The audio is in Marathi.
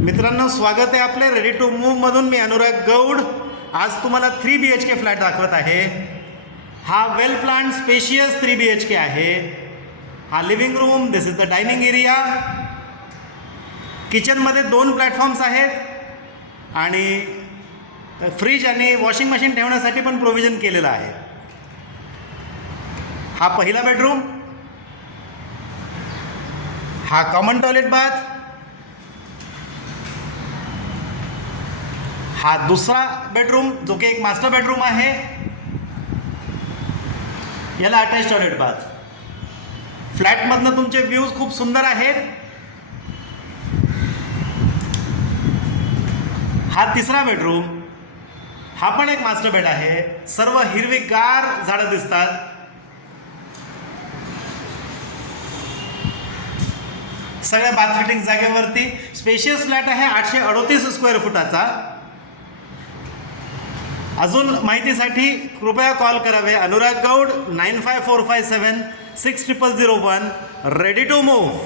मित्रांनो, स्वागत आहे आपले रेडी टू मूव्ह मधून. मी अनुराग गौड. आज तुम्हाला 3 BHK फ्लॅट दाखवत आहे. हा वेल प्लान्ड स्पेशियस 3 BHK आहे. हा living room, this is the dining area. किचनमध्ये 2 प्लॅटफॉर्म्स आहेत आणि फ्रीज आणि वॉशिंग मशीन ठेवण्यासाठी पण प्रोव्हिजन केलेलं आहे. हा पहिला बेडरूम, हा कॉमन टॉयलेट बाथ, हा दुसरा बेडरूम जो की एक मास्टर बेडरूम आहे, याला अटॅच टॉयलेट बाथ. फ्लॅटमधनं तुमचे व्ह्यूज खूप सुंदर आहेत. हा तिसरा बेडरूम, हा पण एक मास्टर बेड आहे. सर्व हिरवीगार झाडं दिसतात. सगळ्या बाथ फिटिंग जागेवरती. स्पेशियस फ्लॅट आहे 838 स्क्वेअर फुटाचा. अजून माहितीसाठी कृपया कॉल करावे. Anurag Gaud 9545760001. Ready to move.